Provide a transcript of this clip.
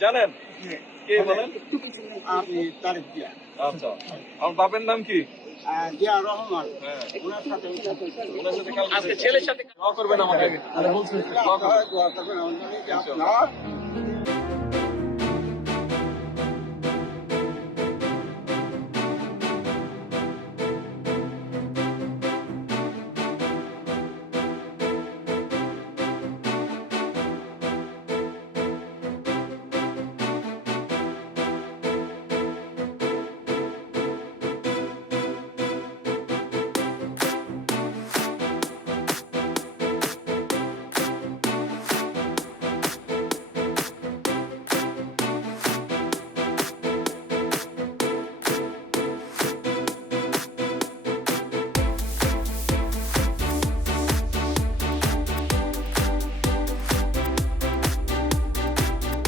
জানেন কে বলেন? আমি তারিখ দিয়া আচ্ছা, আমার বাপের নাম কি? জিয়া রহমান। হ্যাঁ, ওনার সাথে ওনার সাথে কালকে ছেলের সাথে দোয়া করবেন আমাকে। দোয়া করবেন আমাদের যে আপনার